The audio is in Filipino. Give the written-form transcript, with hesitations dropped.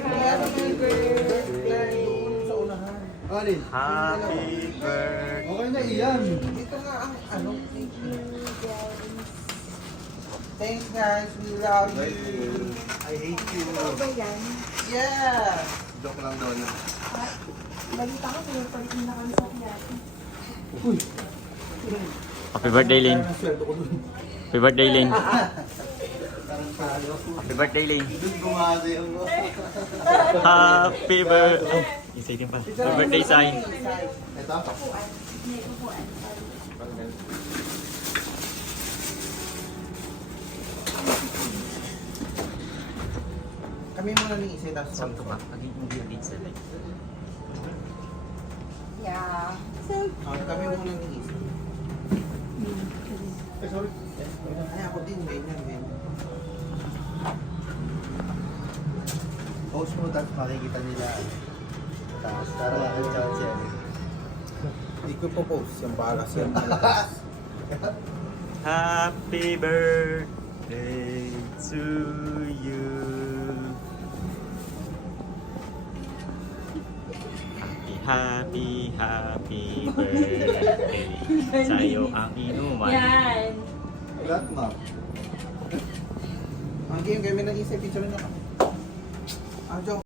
Happy birthday. Sa unahan. Alin? Happy birthday. Okay na iyan. Ito nga ang ano. Thanks guys, we love you. I hate you. Ano ba yan? Yeah. Joke lang doon. Balita ko, pinapalit na kami sa kiyati. Uy. Happy birthday, Lin. Ang sweldo ko dun. Happy birthday, Lin. Parang talo. Happy birthday, Lin. Doon gumasi ang Happy birthday. Oh, isa din pa. Happy birthday, Sign. Ito? Upuan. May upuan. Parang ganun. Kami muna ni Isay tapos Saan ka ba? Nagiging beauty sa life. Yeah. Kami muna ni Isay. Eh, sorry. Ay, ako din, ganyan. Post mo tapos makikita nila. Tapos tara chance yan. Hindi ko po post yung balas yan. Happy birthday to you. Happy birthday. Sa'yo ang inuman. Yan. Lahat na. Ang game kami nag-isay, picture na kami. Ang joke.